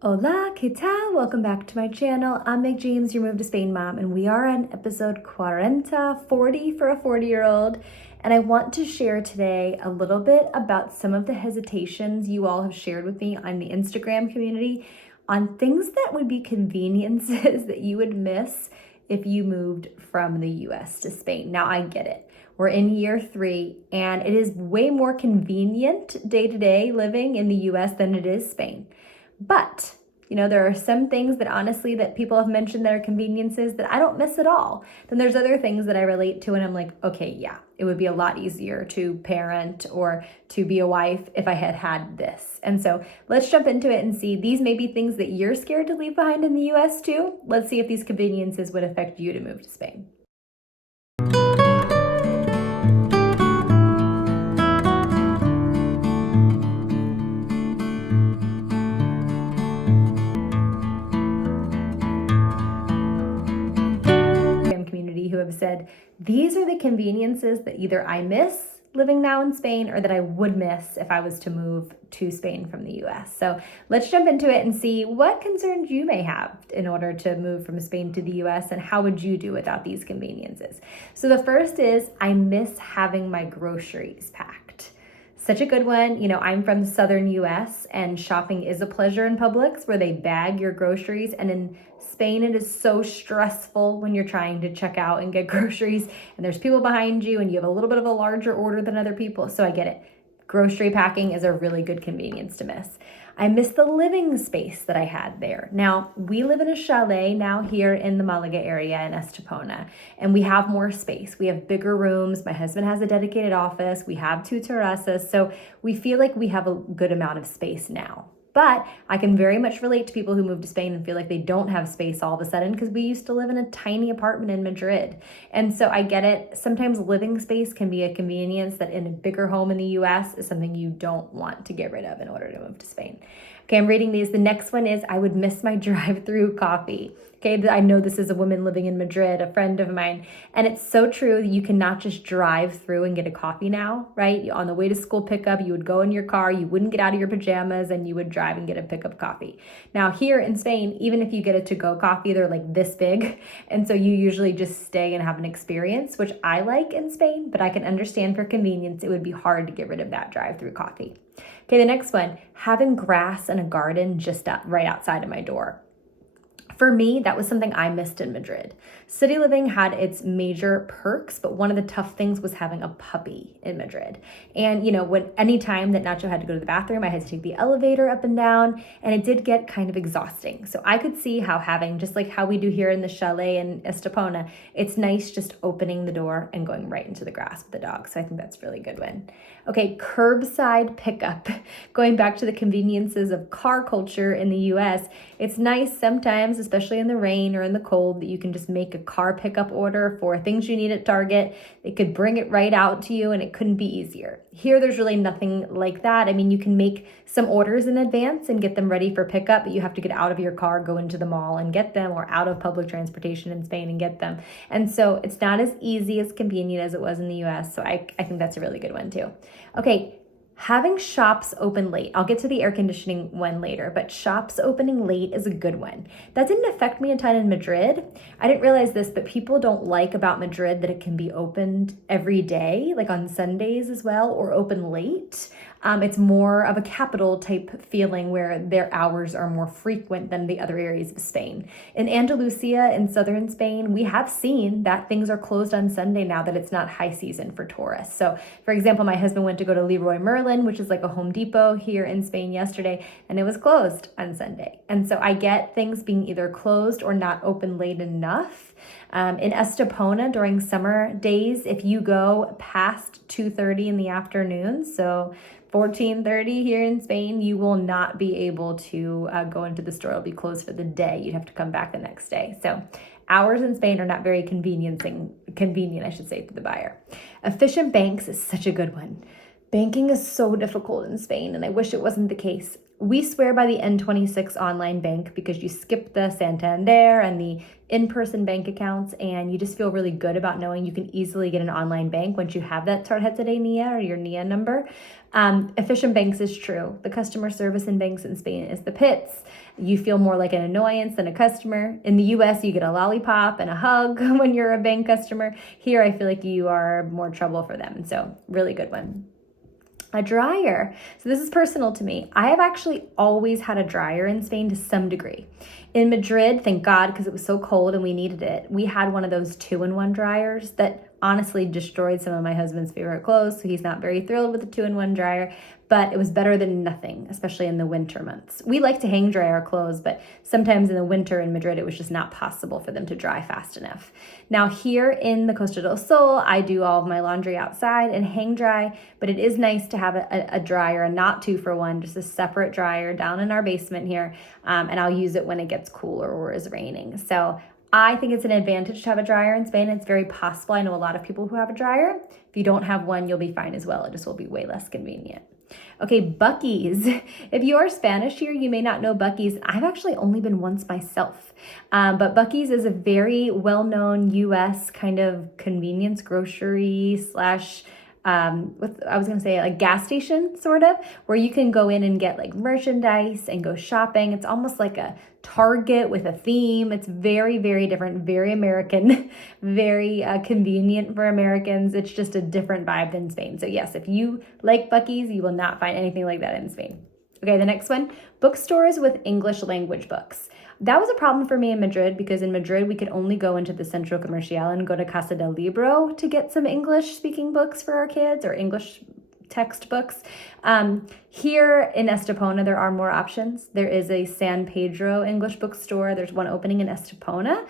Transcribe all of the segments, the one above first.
Hola, ¿qué tal? Welcome back to my channel. I'm Meg James, your Move to Spain mom, and we are on episode Cuarenta, 40 for a 40-year-old. And I want to share today a little bit about some of the hesitations you all have shared with me on the Instagram community on things that would be conveniences that you would miss if you moved from the US to Spain. Now, I get it. We're in year 3, and it is way more convenient day-to-day living in the US than it is Spain. But, there are some things that honestly that people have mentioned that are conveniences that I don't miss at all. Then there's other things that I relate to and I'm like, okay, yeah, it would be a lot easier to parent or to be a wife if I had had this. And so let's jump into it and see. These may be things that you're scared to leave behind in the US too. Let's see if these conveniences would affect you to move to Spain. Community who have said these are the conveniences that either I miss living now in Spain or that I would miss if I was to move to Spain from the US. So let's jump into it and see what concerns you may have in order to move from Spain to the US and how would you do without these conveniences. So the first is I miss having my groceries packed. Such a good one. I'm from the southern US and shopping is a pleasure in Publix where they bag your groceries, and in Spain it is so stressful when you're trying to check out and get groceries and there's people behind you and you have a little bit of a larger order than other people. So I get it. Grocery packing is a really good convenience to miss. I miss the living space that I had there. Now, we live in a chalet now here in the Malaga area in Estepona, and we have more space. We have bigger rooms. My husband has a dedicated office. We have 2 terraces, so we feel like we have a good amount of space now. But I can very much relate to people who move to Spain and feel like they don't have space all of a sudden because we used to live in a tiny apartment in Madrid. And so I get it. Sometimes living space can be a convenience that in a bigger home in the US is something you don't want to get rid of in order to move to Spain. Okay, I'm reading these. The next one is I would miss my drive-thru coffee. Okay, I know this is a woman living in Madrid, a friend of mine, and it's so true. You cannot just drive through and get a coffee now, right? On the way to school pickup, you would go in your car, you wouldn't get out of your pajamas, and you would drive and get a pickup coffee. Now here in Spain, even if you get a to-go coffee, they're like this big, and so you usually just stay and have an experience, which I like in Spain, but I can understand for convenience, it would be hard to get rid of that drive-through coffee. Okay, the next one, having grass and a garden just right outside of my door. For me, that was something I missed in Madrid. City living had its major perks, but one of the tough things was having a puppy in Madrid. And any time that Nacho had to go to the bathroom, I had to take the elevator up and down, and it did get kind of exhausting. So I could see how having, just like how we do here in the chalet in Estepona, it's nice just opening the door and going right into the grass with the dog. So I think that's a really good one. Okay, curbside pickup. Going back to the conveniences of car culture in the US, it's nice sometimes, especially in the rain or in the cold, that you can just make a car pickup order for things you need at Target. They could bring it right out to you and it couldn't be easier. Here, there's really nothing like that. I mean, you can make some orders in advance and get them ready for pickup, but you have to get out of your car, go into the mall and get them, or out of public transportation in Spain and get them. And so it's not as easy, as convenient as it was in the US. So I think that's a really good one too. Okay. Having shops open late. I'll get to the air conditioning one later, but shops opening late is a good one. That didn't affect me a ton in Madrid. I didn't realize this, but people don't like about Madrid that it can be opened every day, like on Sundays as well, or open late. It's more of a capital type feeling where their hours are more frequent than the other areas of Spain. In Andalusia in southern Spain, we have seen that things are closed on Sunday now that it's not high season for tourists. So for example, my husband went to go to Leroy Merlin, which is like a Home Depot here in Spain yesterday, and it was closed on Sunday. And so I get things being either closed or not open late enough. In Estepona during summer days, if you go past 2:30 in the afternoon, so 14:30 here in Spain, you will not be able to go into the store. It'll be closed for the day. You'd have to come back the next day. So hours in Spain are not very convenient, I should say, for the buyer. Efficient banks is such a good one. Banking is so difficult in Spain, and I wish it wasn't the case. We swear by the N26 online bank because you skip the Santander and the in-person bank accounts, and you just feel really good about knowing you can easily get an online bank once you have that Tarjeta de NIA or your NIA number. Efficient banks is true. The customer service in banks in Spain is the pits. You feel more like an annoyance than a customer. In the US, you get a lollipop and a hug when you're a bank customer. Here, I feel like you are more trouble for them. So really good one. A dryer. So this is personal to me. I have actually always had a dryer in Spain to some degree. In Madrid, thank God, because it was so cold and we needed it, we had one of those 2-in-1 dryers that honestly destroyed some of my husband's favorite clothes. So he's not very thrilled with the 2-in-1 dryer, but it was better than nothing, especially in the winter months. We like to hang dry our clothes, but sometimes in the winter in Madrid, it was just not possible for them to dry fast enough. Now here in the Costa del Sol, I do all of my laundry outside and hang dry, but it is nice to have a dryer, a not 2-for-1, just a separate dryer down in our basement here. And I'll use it when it gets cooler or is raining. So I think it's an advantage to have a dryer in Spain. It's very possible. I know a lot of people who have a dryer. If you don't have one, you'll be fine as well. It just will be way less convenient. Okay, Buc-ee's. If you are Spanish here, you may not know Buc-ee's. I've actually only been once myself. But Buc-ee's is a very well-known US kind of convenience grocery slash a gas station sort of, where you can go in and get like merchandise and go shopping. It's almost like a Target with a theme. It's very, very different, very American, very convenient for Americans. It's just a different vibe than Spain. So yes, if you like Buc-ee's, you will not find anything like that in Spain. Okay, the next one, bookstores with English language books. That was a problem for me in Madrid because in Madrid, we could only go into the Centro Comercial and go to Casa del Libro to get some English speaking books for our kids or English textbooks. Here in Estepona, there are more options. There is a San Pedro English bookstore. There's one opening in Estepona.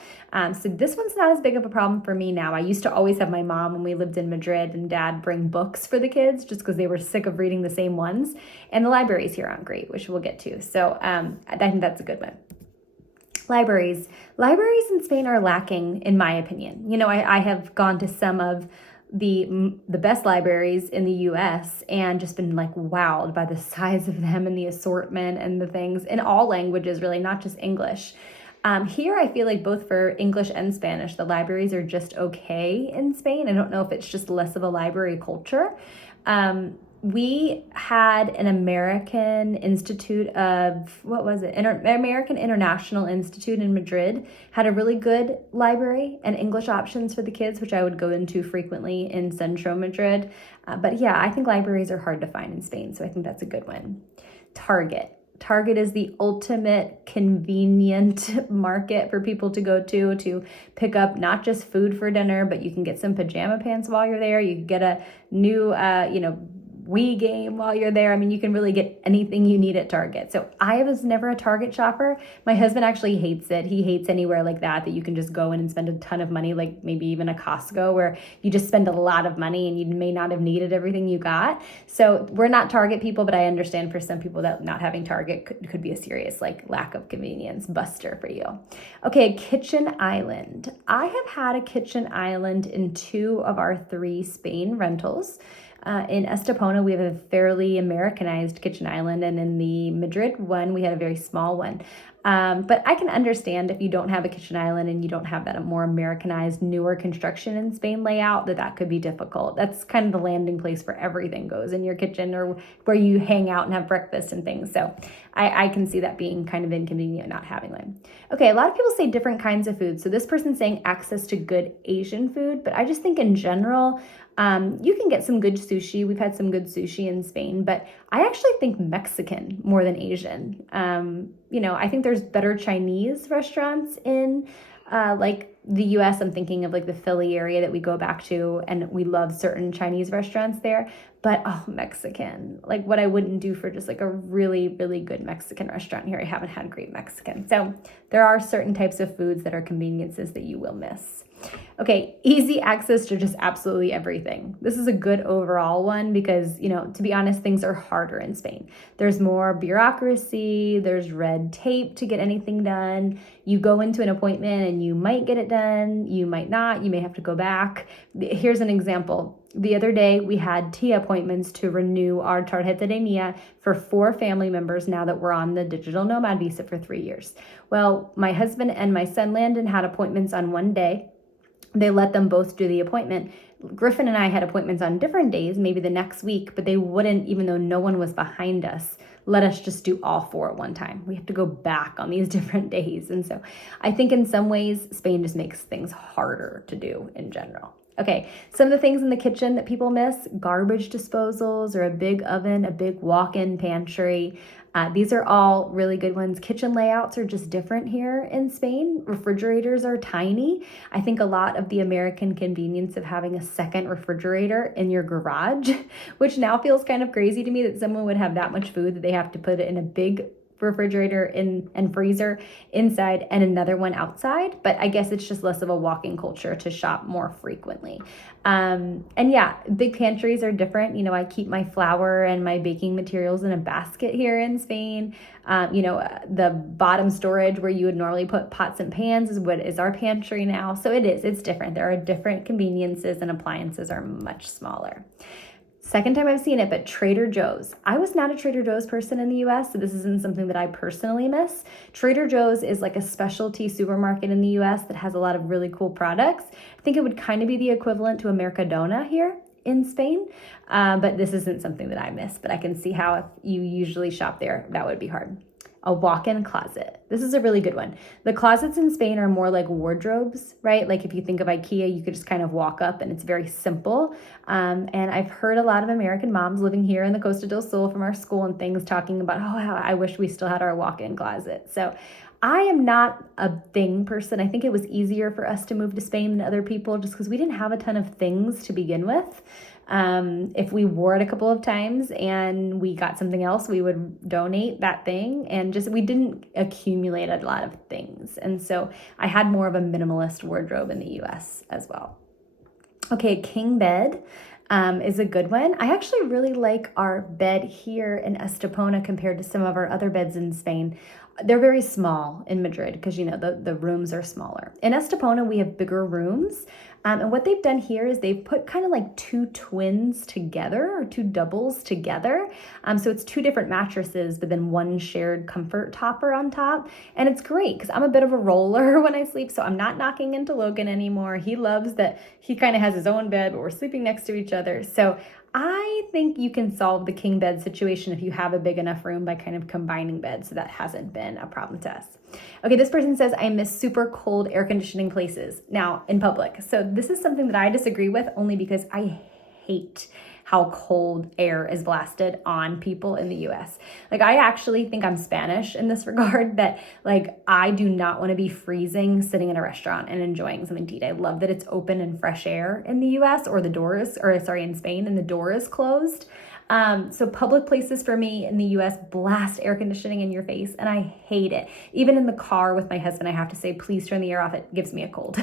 So this one's not as big of a problem for me now. I used to always have my mom when we lived in Madrid and dad bring books for the kids just because they were sick of reading the same ones. And the libraries here aren't great, which we'll get to. So I think that's a good one. Libraries in Spain are lacking, in my opinion. You know, I have gone to some of the best libraries in the US and just been like wowed by the size of them and the assortment and the things in all languages, really, not just English. Here, I feel like both for English and Spanish, the libraries are just okay in Spain. I don't know if it's just less of a library culture. We had an American Institute of, American International Institute in Madrid had a really good library and English options for the kids, which I would go into frequently in Centro Madrid. But yeah, I think libraries are hard to find in Spain, so I think that's a good one. Target. Target is the ultimate convenient market for people to go to pick up not just food for dinner, but you can get some pajama pants while you're there. You can get a new, Wii game while you're there. I mean, you can really get anything you need at Target. So I was never a Target shopper. My husband actually hates it. He hates anywhere like that you can just go in and spend a ton of money, like maybe even a Costco where you just spend a lot of money and you may not have needed everything you got. So we're not Target people, but I understand for some people that not having Target could be a serious like lack of convenience buster for you. Okay, kitchen island. I have had a kitchen island in 2 of our 3 Spain rentals. In Estepona, we have a fairly Americanized kitchen island, and in the Madrid one, we had a very small one. But I can understand if you don't have a kitchen island and you don't have that more Americanized, newer construction in Spain layout, that could be difficult. That's kind of the landing place where everything goes in your kitchen or where you hang out and have breakfast and things. So I can see that being kind of inconvenient not having one. Okay, a lot of people say different kinds of food. So this person's saying access to good Asian food, but I just think in general, you can get some good sushi. We've had some good sushi in Spain, but I actually think Mexican more than Asian. I think there's better Chinese restaurants in like the US. I'm thinking of like the Philly area that we go back to, and we love certain Chinese restaurants there. But Mexican, like what I wouldn't do for just like a really, really good Mexican restaurant here. I haven't had great Mexican. So there are certain types of foods that are conveniences that you will miss. Okay, easy access to just absolutely everything. This is a good overall one because, to be honest, things are harder in Spain. There's more bureaucracy, there's red tape to get anything done. You go into an appointment and you might get it done, you might not, you may have to go back. Here's an example. the other day we had tea appointments to renew our tarjeta de niña for 4 family members now that we're on the digital nomad visa for 3 years. Well, my husband and my son Landon had appointments on one day. They let them both do the appointment. Griffin and I had appointments on different days, maybe the next week, but they wouldn't, even though no one was behind us, let us just do all 4 at one time. We have to go back on these different days. And so I think in some ways, Spain just makes things harder to do in general. Okay, some of the things in the kitchen that people miss: garbage disposals or a big oven, a big walk-in pantry. These are all really good ones. Kitchen layouts are just different here in Spain. Refrigerators are tiny. I think a lot of the American convenience of having a second refrigerator in your garage, which now feels kind of crazy to me that someone would have that much food that they have to put it in a big refrigerator and freezer inside and another one outside. But I guess it's just less of a walking culture to shop more frequently. And yeah, big pantries are different. I keep my flour and my baking materials in a basket here in Spain. The bottom storage where you would normally put pots and pans is what is our pantry now. So it's different. There are different conveniences, and appliances are much smaller. Second time I've seen it, but Trader Joe's. I was not a Trader Joe's person in the US, so this isn't something that I personally miss. Trader Joe's is like a specialty supermarket in the US that has a lot of really cool products. I think it would kind of be the equivalent to a Mercadona here in Spain, but this isn't something that I miss, but I can see how if you usually shop there, that would be hard. A walk-in closet. This is a really good one. The closets in Spain are more like wardrobes, right? Like if you think of IKEA, you could just kind of walk up and it's very simple. And I've heard a lot of American moms living here in the Costa del Sol from our school and things talking about, how I wish we still had our walk-in closet. So I am not a thing person. I think it was easier for us to move to Spain than other people just because we didn't have a ton of things to begin with. If we wore it a couple of times and we got something else, we would donate that thing, and we didn't accumulate a lot of things. And so I had more of a minimalist wardrobe in the US as well. Okay, king bed is a good one. I actually really like our bed here in Estepona compared to some of our other beds in Spain. They're very small in Madrid because, the rooms are smaller. In Estepona, we have bigger rooms. And what they've done here is they've put kind of like 2 twins together or 2 doubles together. So it's 2 different mattresses, but then 1 shared comfort topper on top. And it's great because I'm a bit of a roller when I sleep. So I'm not knocking into Logan anymore. He loves that he kind of has his own bed, but we're sleeping next to each other. So I think you can solve the king bed situation if you have a big enough room by kind of combining beds. So that hasn't been a problem to us. Okay, this person says, I miss super cold air conditioning places now in public. So this is something that I disagree with only because I hate how cold air is blasted on people in the US. Like, I actually think I'm Spanish in this regard, that I do not want to be freezing sitting in a restaurant and enjoying something to eat. I love that it's open and fresh air in the US, in Spain, and the door is closed. So public places for me in the US blast air conditioning in your face, and I hate it. Even in the car with my husband, I have to say, please turn the air off. It gives me a cold.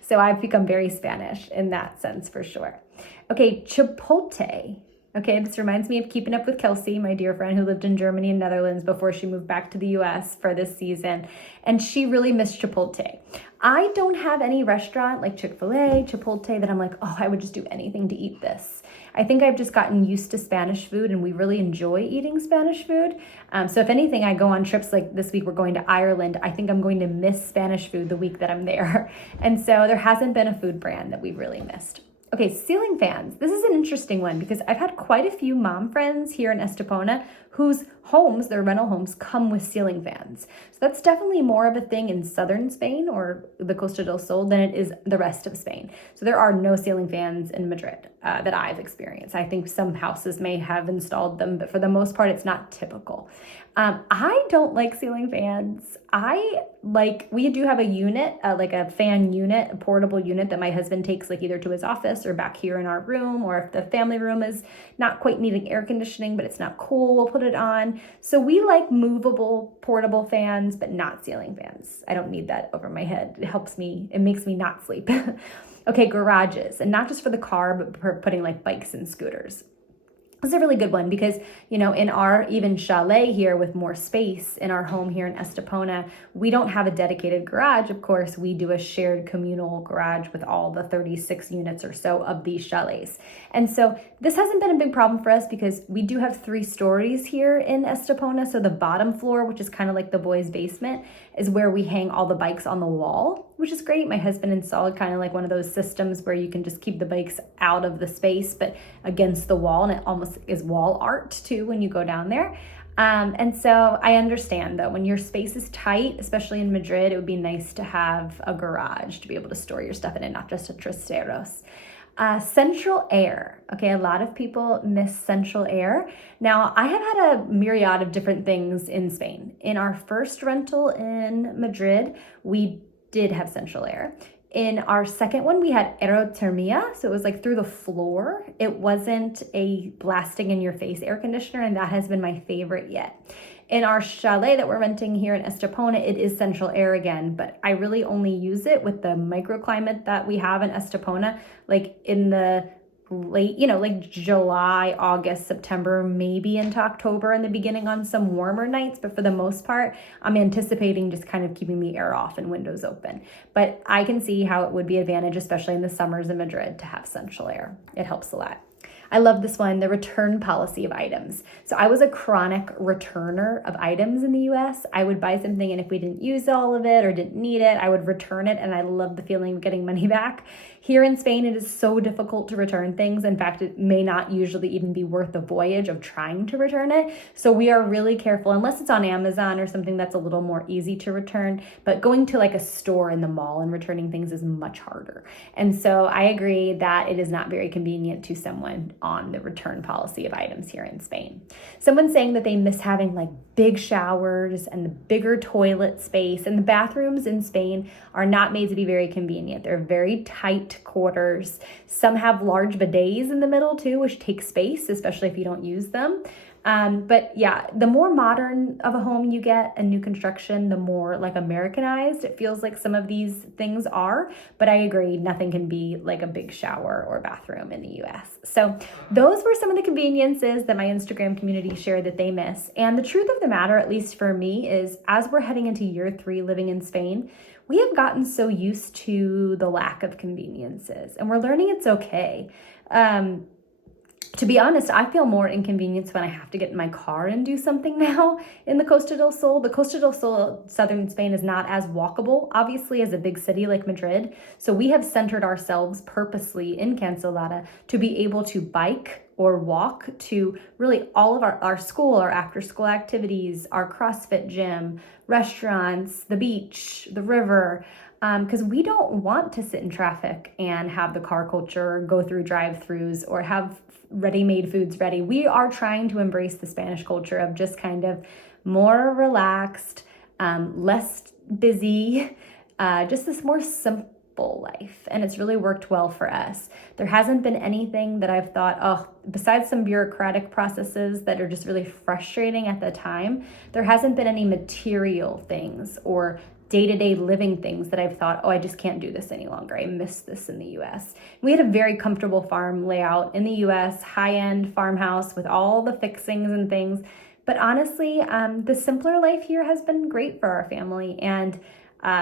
So I've become very Spanish in that sense for sure. Okay, Chipotle. Okay, this reminds me of Keeping Up with Kelsey, my dear friend who lived in Germany and Netherlands before she moved back to the US for this season. And she really missed Chipotle. I don't have any restaurant like Chick-fil-A, Chipotle that I'm like, I would just do anything to eat this. I think I've just gotten used to Spanish food, and we really enjoy eating Spanish food. So if anything, I go on trips like this week, we're going to Ireland. I think I'm going to miss Spanish food the week that I'm there. And so there hasn't been a food brand that we've really missed. Okay, ceiling fans. This is an interesting one because I've had quite a few mom friends here in Estepona whose homes, their rental homes, come with ceiling fans. So that's definitely more of a thing in southern Spain or the Costa del Sol than it is the rest of Spain. So there are no ceiling fans in Madrid that I've experienced. I think some houses may have installed them, but for the most part, it's not typical. I don't like ceiling fans. We do have a unit, like a fan unit, a portable unit that my husband takes either to his office or back here in our room, or if the family room is not quite needing air conditioning, but it's not cool, we'll put it on. So we like movable, portable fans, but not ceiling fans. I don't need that over my head. It makes me not sleep. Okay, garages, and not just for the car, but for putting bikes and scooters. This is a really good one because, in our even chalet here with more space in our home here in Estepona, we don't have a dedicated garage. Of course, we do a shared communal garage with all the 36 units or so of these chalets. And so this hasn't been a big problem for us because we do have 3 stories here in Estepona. So the bottom floor, which is kind of like the boys' basement, is where we hang all the bikes on the wall, which is great. My husband installed kind of like one of those systems where you can just keep the bikes out of the space, but against the wall, and it almost is wall art too when you go down there. And so I understand though, when your space is tight, especially in Madrid, it would be nice to have a garage to be able to store your stuff in and not just a trasteros. Central air. Okay, a lot of people miss central air. Now, I have had a myriad of different things in Spain. In our first rental in Madrid, we did have central air. In our second one, we had aerothermia, so it was like through the floor. It wasn't a blasting in your face air conditioner, and that has been my favorite yet. In our chalet that we're renting here in Estepona, it is central air again, but I really only use it with the microclimate that we have in Estepona, like in the late, like July, August, September, maybe into October in the beginning on some warmer nights. But for the most part, I'm anticipating just kind of keeping the air off and windows open. But I can see how it would be advantage, especially in the summers in Madrid, to have central air. It helps a lot. I love this one, the return policy of items. So I was a chronic returner of items in the US. I would buy something, and if we didn't use all of it or didn't need it, I would return it, and I love the feeling of getting money back. Here in Spain, it is so difficult to return things. In fact, it may not usually even be worth the voyage of trying to return it. So we are really careful, unless it's on Amazon or something that's a little more easy to return. But going to like a store in the mall and returning things is much harder. And so I agree that it is not very convenient to someone on the return policy of items here in Spain. Someone's saying that they miss having like big showers and the bigger toilet space, and the bathrooms in Spain are not made to be very convenient. They're very tight quarters. Some have large bidets in the middle too, which take space, especially if you don't use them. But yeah, the more modern of a home you get, a new construction, the more like Americanized it feels like some of these things are. But I agree, nothing can be like a big shower or bathroom in the US. So those were some of the conveniences that my Instagram community shared that they miss. And the truth of the matter, at least for me, is as we're heading into year 3 living in Spain, we have gotten so used to the lack of conveniences, and we're learning it's okay. To be honest, I feel more inconvenienced when I have to get in my car and do something now in the Costa del Sol. The Costa del Sol, southern Spain, is not as walkable, obviously, as a big city like Madrid. So we have centered ourselves purposely in Cancelada to be able to bike or walk to really all of our school, our after school activities, our CrossFit gym, restaurants, the beach, the river, because we don't want to sit in traffic and have the car culture, go through drive-thrus, or have ready-made foods ready. We are trying to embrace the Spanish culture of just kind of more relaxed, less busy, just this more simple life. And it's really worked well for us. There hasn't been anything that I've thought, besides some bureaucratic processes that are just really frustrating at the time, there hasn't been any material things or day-to-day living things that I've thought, I just can't do this any longer. I miss this in the US. We had a very comfortable farm layout in the US, high-end farmhouse with all the fixings and things. But honestly, the simpler life here has been great for our family. And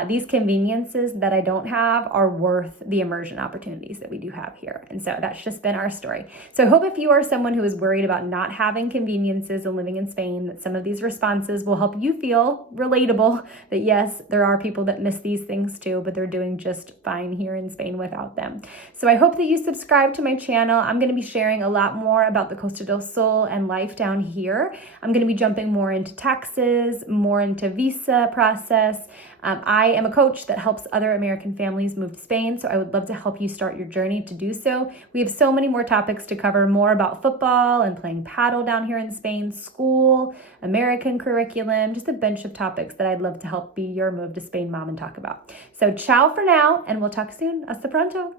these conveniences that I don't have are worth the immersion opportunities that we do have here. And so that's just been our story. So I hope if you are someone who is worried about not having conveniences and living in Spain, that some of these responses will help you feel relatable, that yes, there are people that miss these things too, but they're doing just fine here in Spain without them. So I hope that you subscribe to my channel. I'm going to be sharing a lot more about the Costa del Sol and life down here. I'm going to be jumping more into taxes, more into visa process. I am a coach that helps other American families move to Spain, so I would love to help you start your journey to do so. We have so many more topics to cover, more about football and playing paddle down here in Spain, school, American curriculum, just a bunch of topics that I'd love to help be your move to Spain mom and talk about. So ciao for now, and we'll talk soon. Hasta pronto.